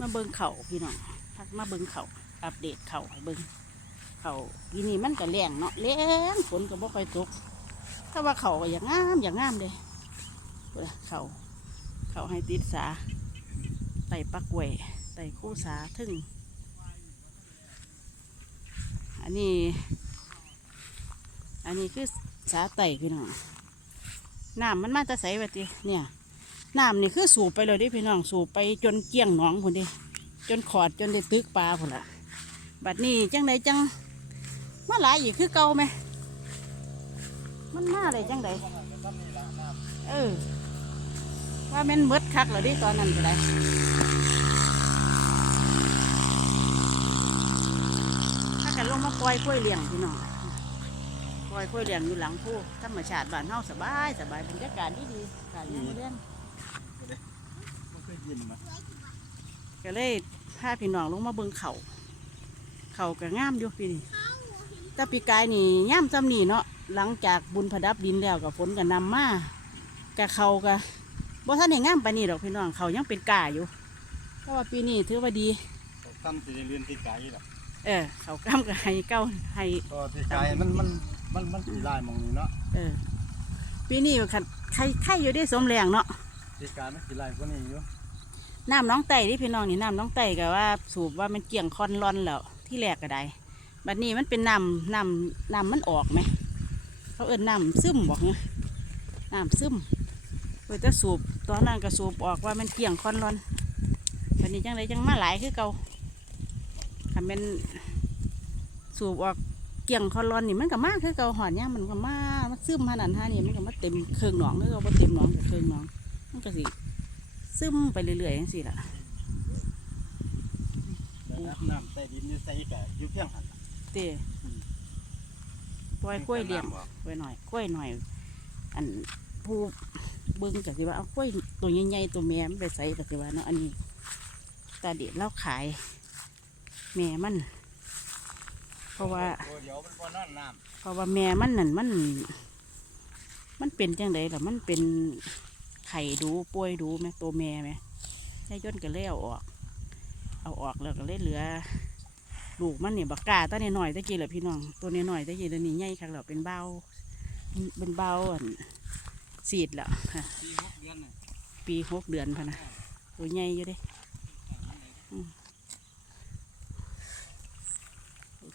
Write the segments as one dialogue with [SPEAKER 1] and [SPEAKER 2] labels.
[SPEAKER 1] มาเบิ่งเขาพี่น้องพักมาเบิ่งเขาอัปเดตเขาให้เบิ่งเขาปีนี้มันก็แรงเนาะแรงฝนก็บ่ค่อยตกถ้าว่าเขาก็อย่างงามอย่างงามเลยเบิ่งเขาเขาให้ติดสาไต่ปักกวยไต่คู่สาถึงอันนี้ อันนี้คือสาไต่พี่น้องน้ำมันมาจะใสแบบนี้เนี่ย น้ำนี่คือสูบไปเลยเดิพี่น้องสูบไปจนเกลี้ยงหนองพุ่นเดิจนขอดจนได้ตึกปลาพุ่นละบัดนี้จังไดจังมาหลายอีกคือเก่าไหมมันมาเลยจังไดเออว่าแม่นเมดคักเหรอดิตอนนั้นก็ได้ถ้ากันลงมาปล่อยกล้วยเลี้ยงพี่น้องปล่อยกล้วยเลี้ยงอยู่หลังผู้ธรรมชาติบ้านเฮาสบายสบายบรรยากาศดีดีการเลี้ยงเลี้ ยง
[SPEAKER 2] ไม่เคยยินนะ
[SPEAKER 1] ก็เลยพาพี่น้องลงมาเบิ่งเขาเขาก็งามอยู่ปีนี้แต่ปีกายนี่ย่ามจำนี่เนาะหลังจากบุญพดับดินแล้วกับฝนก็นำมากับเขาก็บ่ท่านได้งามปานนี้ดอกพี่น้องเขายังเป็นกาอยู่เพราะว่าปีนี้ถือว่าดี
[SPEAKER 2] เขาตั้มสิได้เรียนที่ไกลหรอก
[SPEAKER 1] เออเขากล้ำกับให้เก้าให้
[SPEAKER 2] ก็ที่ไกลมันมันมันมันสีลายหมองนี้เนาะ
[SPEAKER 1] เออปีนี้คันใครใครอยู่ได้สมแรงเนาะ
[SPEAKER 2] ที่ไกลมันสีลายกว่านี้อยู่
[SPEAKER 1] น้ำน้องไต่ที่พี่น้องนี่น้ำน้องไต่ก็ว่าสูบว่ามันเกี่ยงคอนร่อนแล้วที่แรกก็ได้บัดนี้มันเป็นน้ำน้ำน้ำมันออกไหมเขาเอิ้นน้ำซึมบอกไงน้ำซึมเพื่อจะสูบตอนนั้นก็สูบออกว่ามันเกี่ยงคอนร่อนบัดนี้จังไรจังมาหลายคือเก่าคันเป็นสูบออกเกี่ยงคอนร่อนนี่มันก็มากคือเก่าหอนย่างมันก็มามันซึมขนาดท่านี่มันก็มาเต็มเครื่องหนองคือเก่าบ่เต็มหนองกับเครื่องหนองมันก็สิ ซึมไปเรื่อยๆอย่างสิล่ะ
[SPEAKER 2] แต่น้ำน้ำใต้ดินอยู่ใส่กะอยู่เพียงหันล่ะ
[SPEAKER 1] เต้ปล่อยกล้วยเลี้ยงไว้หน่อยกล้วยหน่อย อันผู้เบิ้งก็สิว่าเอากล้วยตัวใหญ่ๆตัวแม่มันไปใส่ก็สิว่าเนาะอันนี้ตาเด็ดเล่าขาย แม่มัน เพราะว่า
[SPEAKER 2] ตัวเดียวมันบ่นอนน้
[SPEAKER 1] เพราะว่าแม่มันนั่นมัน มันเป็นจังไดล่ะมันเป็น ไข่ดูป่วยดูไหมตัวแม่ไหมใช้ย่นก็เลยเอาออก เอาออกแล้วก็เลยเหลือลูกมันเนี่ยบักกาตัวนี้หน่อยตะกี้แหละพี่น้อง ตัวนี้หน่อยตะกี้ตัวนี้ใหญ่คักแล้วเป็นเบาเป็นเบาอันสีดแล้วค่ะ
[SPEAKER 2] ปีหกเดือน
[SPEAKER 1] ปีหกเดือนพะนะตัวใหญ่อยู่เด้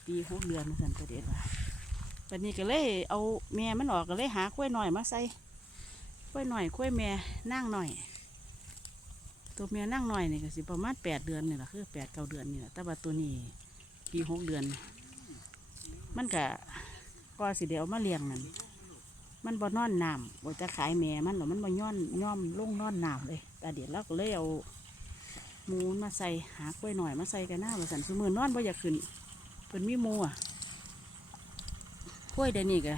[SPEAKER 1] ปีหกเดือนมาสั่นตัวเด็ดว่าวันนี้ก็เลยเอาแม่มันออกก็เลยหาข้วยหน่อยมาใส่ ข้วยหน่อยข้วยแม่นั่งหน่อย ตัวแม่นั่งหน่อยนี่ก็สิประมาณแปดเดือนนี่แหละคือแปดเก้าเดือนนี่แหละแต่ว่าตัวนี้ปีหกเดือน มันก็ก็สิเดี๋ยวมาเลี้ยงนั่นมันบ่นอนน้ำบ่จะขายแม่มันหรอมันบ่ย้อนย่อมลงนอนน้ำเลยแต่เดี๋ยวเราก็เลยเอาหมูมาใส่หากล้วยหน่อยมาใส่กันหน้าว่าสันสมือนอนบ่อยากขึ้นเพิ่นมีมูอะกล้วยเดี๋ยวนี้ก็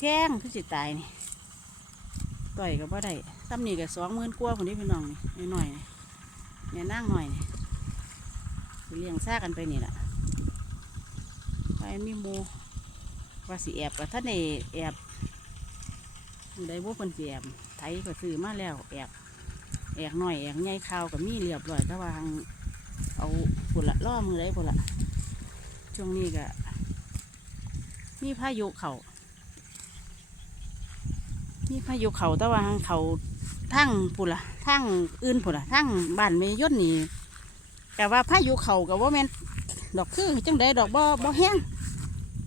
[SPEAKER 1] แจ้งคือสิตายนี่ ต่อยก็บ่ได้ซ้ำนี่ก็สองหมื่นกว่าคนนี้พี่น้องนี่น้อยๆนี่แม่นั่งหน่อยนี่เลี้ยงซากันไปนี่แหละไปมีหมูว่าสิแอบกับท่านในแอบได้บ่เพิ่นสิแอบไถก็ซื้อมาแล้วแอกแอกหน่อยแอกใหญ่ข้าวก็มีเรียบร้อยแต่ว่างเอาพุ่นละล่อมือได้พุ่นละช่วงนี้ก็มีพายุเขา มีพายุเขาแต่ว่าหังเขาทั้งพุ่นละทั้งอื่นพุ่นละทั้งบ้านเมย่นนี่แต่ว่าพายุเขากับว่าแม่นดอกคือจังใดดอกบ่บ่แห้ง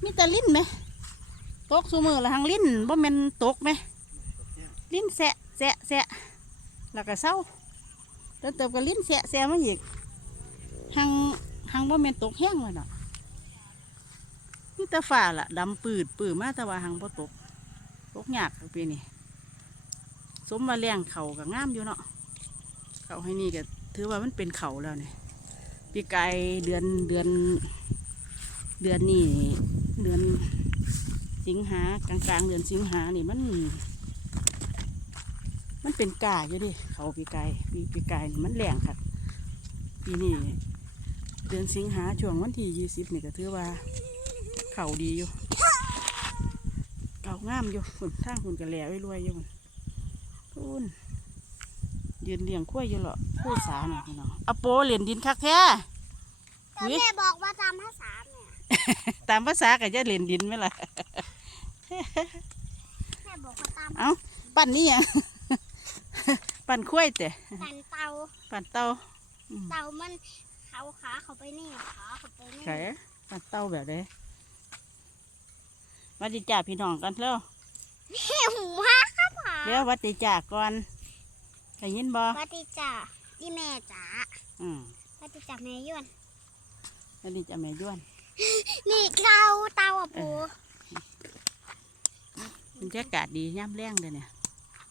[SPEAKER 1] มีแต่ลิ้นไหมตกสูมือละหังลิ้นบ่แม่นตกไหมลิ้นแสะแสะแสะแล้วก็เศร้าแล้วเติมกับลิ้นแสะแสะมาอีกหังหังว่แม่นตกแห้งเลยเนาะนี่แตาฝ่าละดำปืดปืดมาแต่ว่าหังบ่ตก ตกยากปีนี้ สมมาแรงเขาก็งามอยู่เนาะเขาให้นี่ก็ถือว่ามันเป็นเขาแล้วเนี่ยปีกายเดือนเดือน เดือนนี้เดือนสิงหากลางกลางเดือนสิงหานี่มัน มันเป็นกาอยู่ดิเขาปีกายปีปีกายนี่มันแรงค่ะปีนี้เดือนสิงหาช่วงวันที่ยี่สิบนี่ก็ถือว่า เขาดีอยู่ เขางามอยู่ฝุ่นท่างฝุ่นกระแล่ไว้รวยอยู่พุ่น คุณยืนเลี้ยงขั้วยอยู่เหรอคู่สาเนี่ยพี่น้องเอาโปเหรียญดินคักแท้
[SPEAKER 3] ก็แม่บอกว่าตามภาษาแม่
[SPEAKER 1] ตามภาษาก็จะเหรียญดินไหมล่ะ
[SPEAKER 3] แม่บอกว่าตาม
[SPEAKER 1] เอ้าปั่นนี่ยังปั่นขั้วยแต่
[SPEAKER 3] สันเตา
[SPEAKER 1] ปั่นเตาอืม
[SPEAKER 3] เตามันเขาขาเขาไปนี่ขาเขาไปนี่
[SPEAKER 1] ไข่ปั่นเตาแบบใดหวัดดีจ่าพี่น้องกันแล้ว
[SPEAKER 3] เฮ้หูฮะครับผา
[SPEAKER 1] เดี๋ยวหวัดดีจ่าก่อนได้ยินบ่
[SPEAKER 3] วัดดีจ้าดีแม่จ๋า
[SPEAKER 1] อืม
[SPEAKER 3] วัดดีจ้าแม่ยวน
[SPEAKER 1] หวัดดีจ่าแม่ย้วน
[SPEAKER 3] นี่เตาเตาอะปู
[SPEAKER 1] บรรยากาศดีย่ำแรงเลยเนี่ย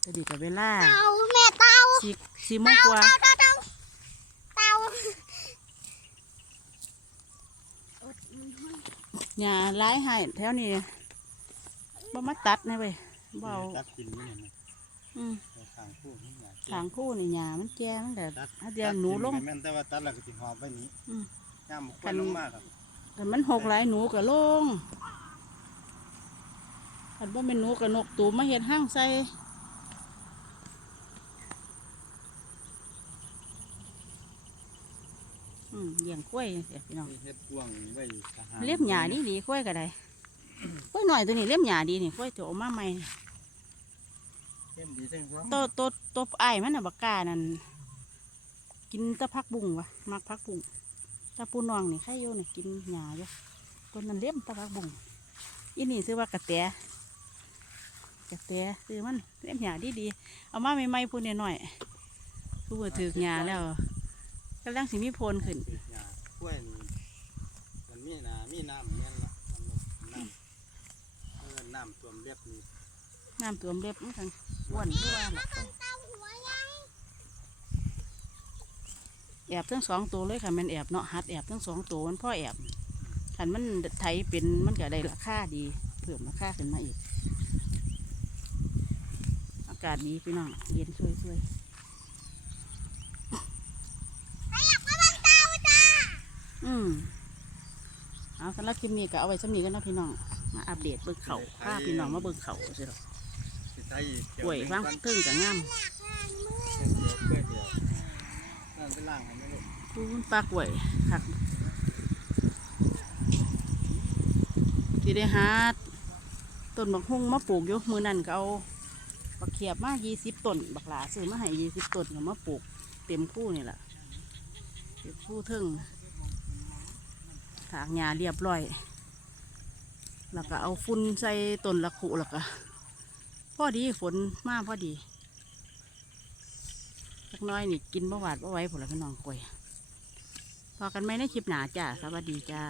[SPEAKER 1] จะดีกับเวลา
[SPEAKER 3] เตาแม่เตา
[SPEAKER 1] สี่สี่โมงกว่า
[SPEAKER 3] เตาเตาเตาเตาโอ๊ยมันห้อย
[SPEAKER 1] อย่าร้ายให้แถวนี้บ่มาตัดนะเว้ยเบเอา
[SPEAKER 2] ตัดกินนี่นะ
[SPEAKER 1] อืม
[SPEAKER 2] ไปข้างคู่นี่นะ
[SPEAKER 1] ทางคู่นี่หญ้ามันแก่มันแต่
[SPEAKER 2] ตัด
[SPEAKER 1] ถ้าเดียวหนูลง
[SPEAKER 2] แม่นแต่ว่าตัดแล้วก็สิหอบไว้นี้
[SPEAKER 1] อืม
[SPEAKER 2] ย่ามควันลงมากครับ
[SPEAKER 1] แต่มันหกหลายหนูก็ลงคันบ่เป็นหนูกับนกตูมมาเฮ็ดห้างใส่อืมเลี้ยงกล้วยเสียพี่น้อง
[SPEAKER 2] มีเฮ็ดกวางไว้ทหาร
[SPEAKER 1] เลี้ยมหญ้าดีดีกล้วยก็ได้กล้วยหน่อยตัวนี้เลี้ยมหญ้าดีนี่กล้วยตัวออกมาใหม่
[SPEAKER 2] เลี้ยมดีจังครับ
[SPEAKER 1] ตัวตัวตัวไอ้ายมันน่ะบักกานั่นกินแตะพักบุ้งวะมักพักบุ้งแตะปูนองนี่ใครอยู่นี่กินหญ้าอยู่ตัวนั้นเลี้ยมแตะพักบุ้งอีนี่ซื้อว่ากระแตกระแตซื้อมันเลี้ยมหญ้าดีดีๆเอามาใหม่ๆพูนหน่อยๆผู้ว่าถือกหญ้าแล้วกำลังสิมีโพนขึ้น
[SPEAKER 2] เฮ็ดหญ้ากล้วยนี่มันมีน้ำมีน้ำแม่นละน้ำเออน้ำท่วมเรียบนี่
[SPEAKER 1] น้ำตัวมเล็บมันกันอ้วนด้วยล่ะ
[SPEAKER 3] เตาหัวยัง
[SPEAKER 1] แอบทั้งสองตัวเลยค่ะมันแอบเนาะหัดแอบทั้งสองตัวมันพ่อแอบขันมันไถเป็นมันก็ได้ราคาดี เพิ่มราคาขึ้นมาอีก อากาศดีพี่น้องเย็นช่วยช่วย
[SPEAKER 3] อยากมาบังเตาจ้า
[SPEAKER 1] ๆอืมเอาสำหรับคลิปนี้ก็เอาไว้สำนีกันเนาะพี่น้องมาอัปเดตเบิ่งเขาพาพี่น้องมาเบิ่งเขาสิหรอก
[SPEAKER 2] สิใช้อี
[SPEAKER 1] กล้วยฟังตึ้งกับงาม
[SPEAKER 3] อยากล้างมือ
[SPEAKER 2] เดียวกล้วยเดียวนั่นไปล่างให้แม่ลูก
[SPEAKER 1] คูณปลากล้วยคักที่ได้หาต้นบักฮุ่งมาปลูกอยู่มือนั่นก็เอาบักเขียบมายี่สิบต้นบักหลาซื้อมาให้ยี่สิบต้นก็มาปลูกเต็มคู่นี่แหละเต็มคู่เทึ่งถางหญ้าเรียบร้อย แล้วก็เอาฟุ้นใส่ต้นละขุแล้วก็ พอดีฝนมาพอดีสักน้อยนี่กินบ่หวาดบ่ไหว้ผลละพี่น้องกล้วยพอกันไหมในคลิปหนาจ้าสวัสดีจ้า